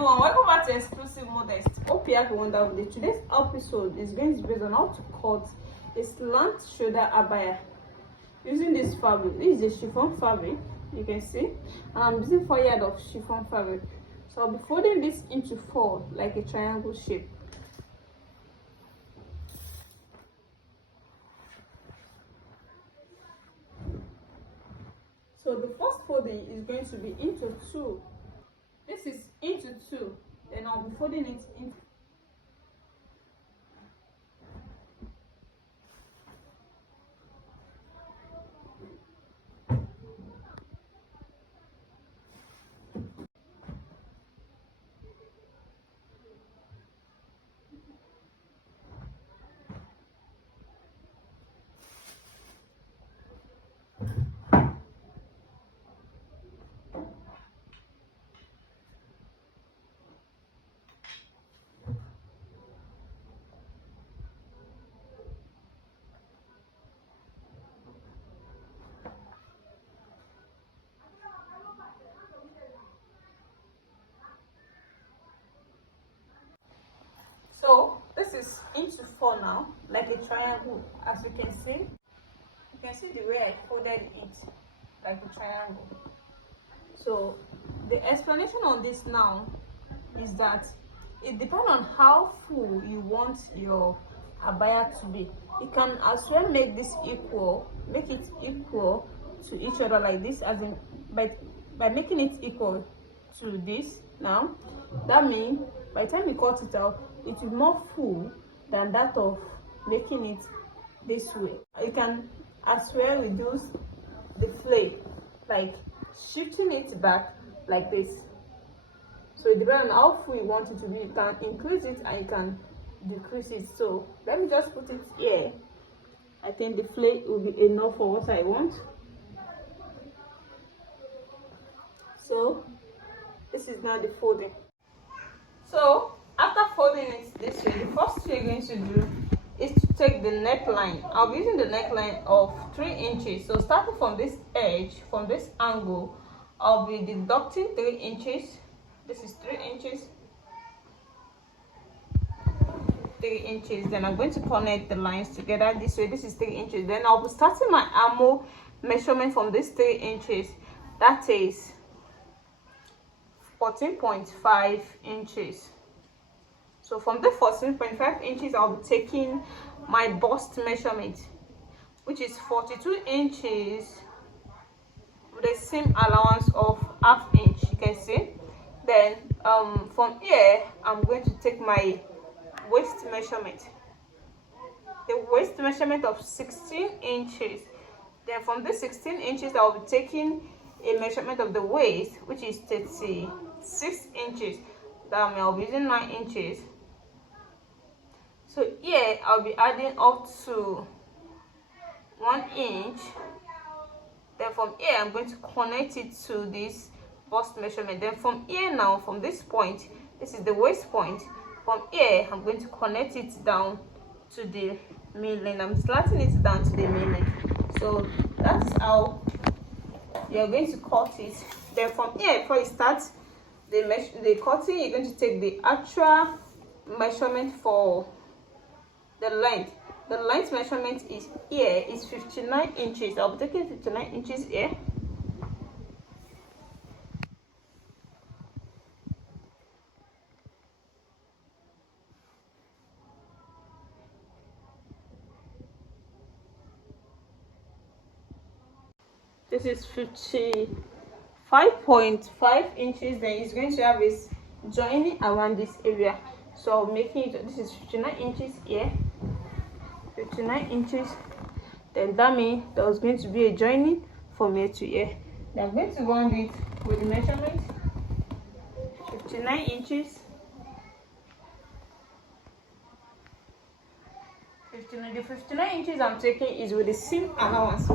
everyone, welcome back to Exclusive Modest. Hope you have a wonderful day. Today's episode is going to be based on how to cut a slant shoulder abaya using this fabric. This is a chiffon fabric, you can see, and I'm using 4 yards of chiffon fabric. So I'll be folding this into 4 like a triangle shape. So the first folding is going to be into 2. This is into 2, then I'll be folding it into. So this is into 4 now, like a triangle. As you can see the way I folded it like a triangle. So the explanation on this now is that it depends on how full you want your abaya to be. You can as well make this equal, make it equal to each other like this, as in by making it equal to this. Now that means by the time you cut it out, it is more full than that of making it this way. You can as well reduce the flay, like shifting it back like this. So it depends on how full you want it to be. You can increase it and you can decrease it. So let me just put it here. I think the flay will be enough for what I want. So this is now the folding. So after folding it this way, the first thing you're going to do is to take the neckline. I'll be using the neckline of 3 inches. So starting from this edge, from this angle, I'll be deducting 3 inches. This is 3 inches. 3 inches. Then I'm going to connect the lines together this way. This is 3 inches. Then I'll be starting my armhole measurement from this 3 inches. That is 14.5 inches. So from the 14.5 inches, I'll be taking my bust measurement, which is 42 inches with the same allowance of ½ inch, you can see. Then from here, I'm going to take my waist measurement, the waist measurement of 16 inches. Then from the 16 inches, I'll be taking a measurement of the waist, which is 36 inches. That means I'll be using 9 inches. So here I'll be adding up to 1 inch. Then from here I'm going to connect it to this bust measurement. Then from here now, from this point, this is the waist point. From here I'm going to connect it down to the midline. I'm slanting it down to the midline. So that's how you're going to cut it. Then from here, before you start the cutting, you're going to take the actual measurement for the length. The length measurement is here is 59 inches. I'll be taking 59 inches here. This is 55.5 inches. Then it's going to have this joining around this area. So I'm making it, this is 59 inches here. 59 inches. Then that means there was going to be a joining from here to here. Then I'm going to round it with the measurement 59 inches. 59. The 59 inches I'm taking is with the seam allowance.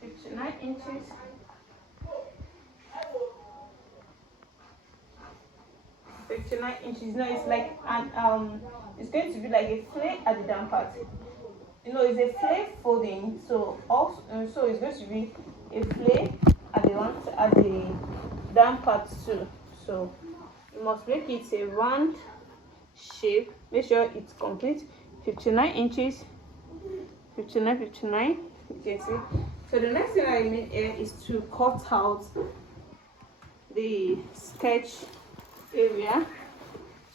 59 inches. 59 inches. No, it's like an it's going to be like a flay at the down part. you know, it's a flare folding, so also so it's going to be a flare at the down part too. So you must make it a round shape. Make sure it's complete. 59 inches, 59, 59. You can see. So the next thing I need here is to cut out the sketch area.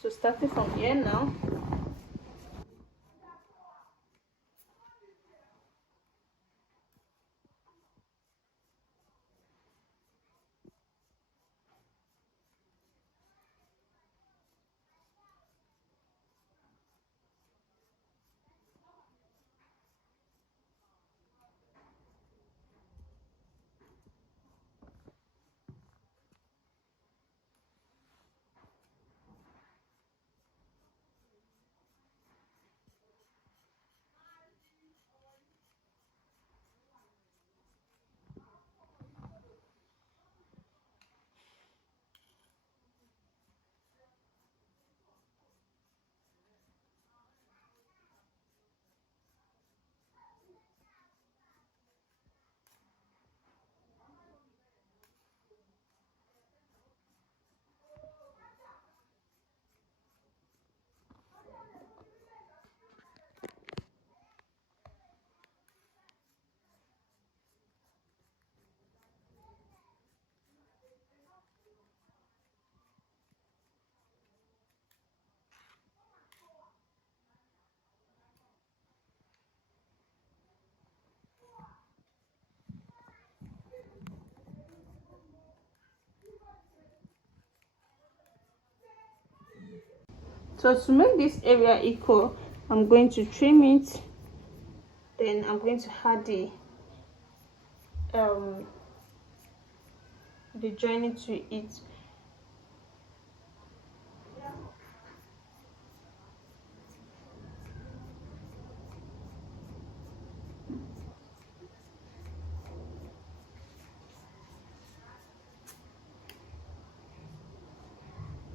So starting from here now. So to make this area equal, I'm going to trim it. Then I'm going to add the joining to it.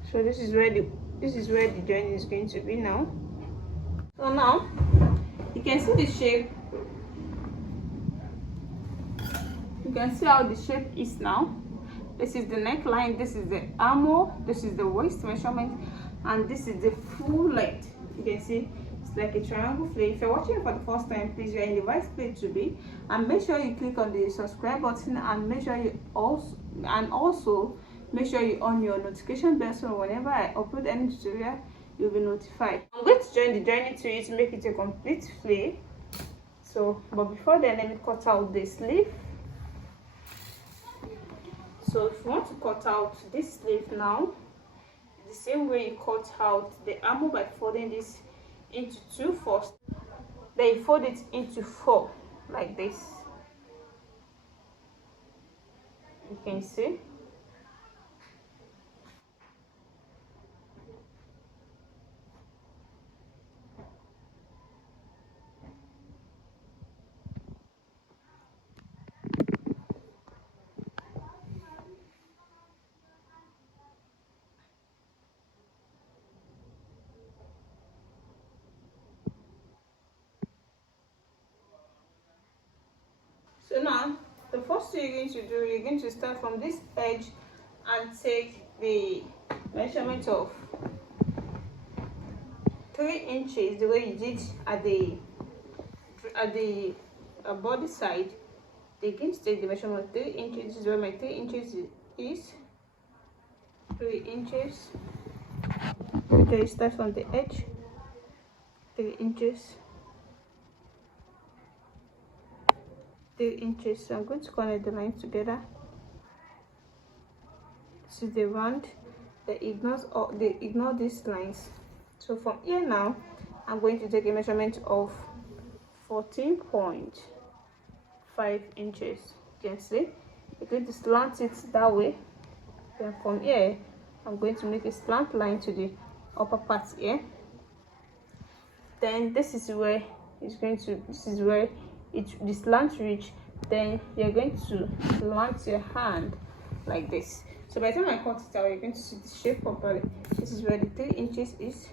So this is where the joint is going to be now. So now you can see the shape. You can see how the shape is now. This is the neckline, this is the armhole, this is the waist measurement, and this is the full length. You can see it's like a triangle flare. If you're watching it for the first time, please, you're in the right place to be, and make sure you click on the subscribe button, and make sure you also make sure you on your notification bell, so whenever I upload any tutorial, you'll be notified. I'm going to join the joining to it to make it a complete flare. So but before then, let me cut out the sleeve. So if you want to cut out this sleeve now, the same way you cut out the armhole by folding this into two first, then you fold it into four like this. You can see. So now, the first thing you're going to do, you're going to start from this edge and take the measurement of 3 inches, the way you did at the body side. You're going to take the measurement of 3 inches. This is where my 3 inches is. 3 inches. Okay, you start from the edge. 3 inches. 3 inches. So I'm going to connect the lines together. This is the round. They ignore these lines. So from here now, I'm going to take a measurement of 14.5 inches. You can see you're going to slant it that way. Then from here, I'm going to make a slant line to the upper part here. Then this is where the slant reach. Then you're going to slant your hand like this. So by the time I cut it out, you're going to see the shape properly. This is where the 3 inches is.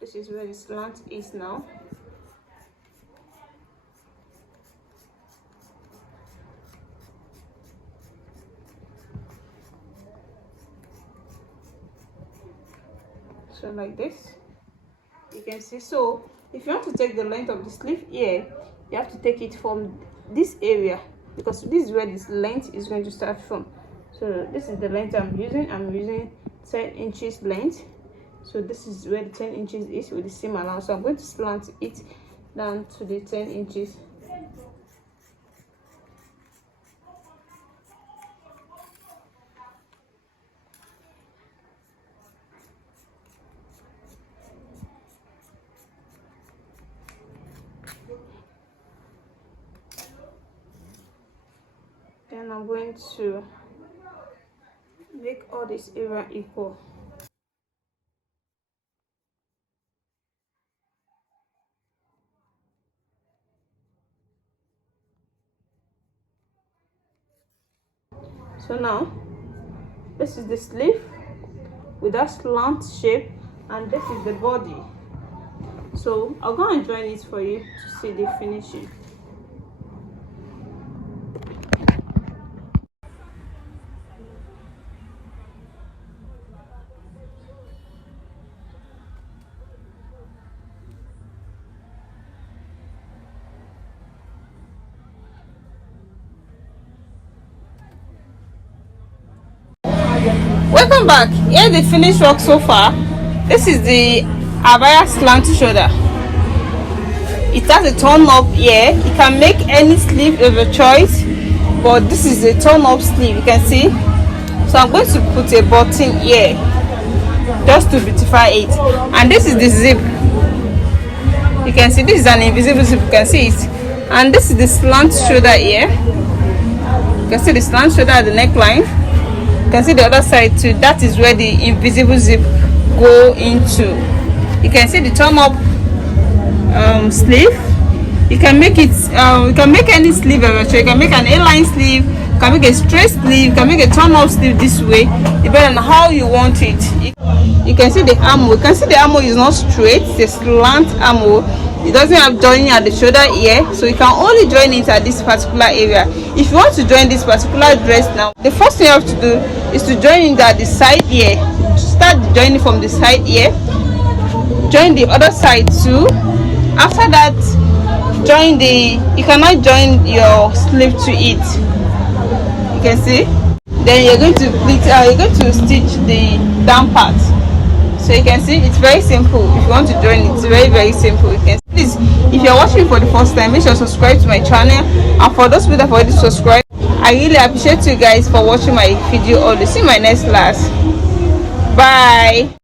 This which is where the slant is now. So like this, you can see. So if you want to take the length of the sleeve here, you have to take it from this area, because this is where this length is going to start from. So this is the length I'm using 10 inches length. So this is where the 10 inches is with the seam allowance. So I'm going to slant it down to the 10 inches. Then I'm going to make all this area equal. So now this is the sleeve with that slant shape, and this is the body. So I'll go and join it for you to see the finishing. Welcome back. Here's the finished work so far. This is the Abaya slant shoulder. It has a turn up here. You can make any sleeve of your choice, but this is a turn up sleeve, you can see. So I'm going to put a button here just to beautify it, and this is the zip. You can see this is an invisible zip, you can see it. And this is the slant shoulder here. You can see the slant shoulder at the neckline. You can see the other side too. That is where the invisible zip go into. You can see the turn up sleeve. You can make it you can make any sleeve of your choice. You can make an A-line sleeve, you can make a straight sleeve, you can make a turn up sleeve this way, depending on how you want it. You can see the armhole. You can see the armhole is not straight, it's a slant armhole. It doesn't have joining at the shoulder here, so you can only join it at this particular area. If you want to join this particular dress now, the first thing you have to do is to join it at the side here. Start joining from the side here, join the other side too. After that, join the, you cannot join your sleeve to it, you can see. Then you're going to pleat, you're going to stitch the down part. So you can see it's very simple. If you want to join it, it's very simple. You can see. Please, if you're watching for the first time, make sure to subscribe to my channel, and for those people that have already subscribed, I really appreciate you guys for watching my video. All see you in my next class. Bye.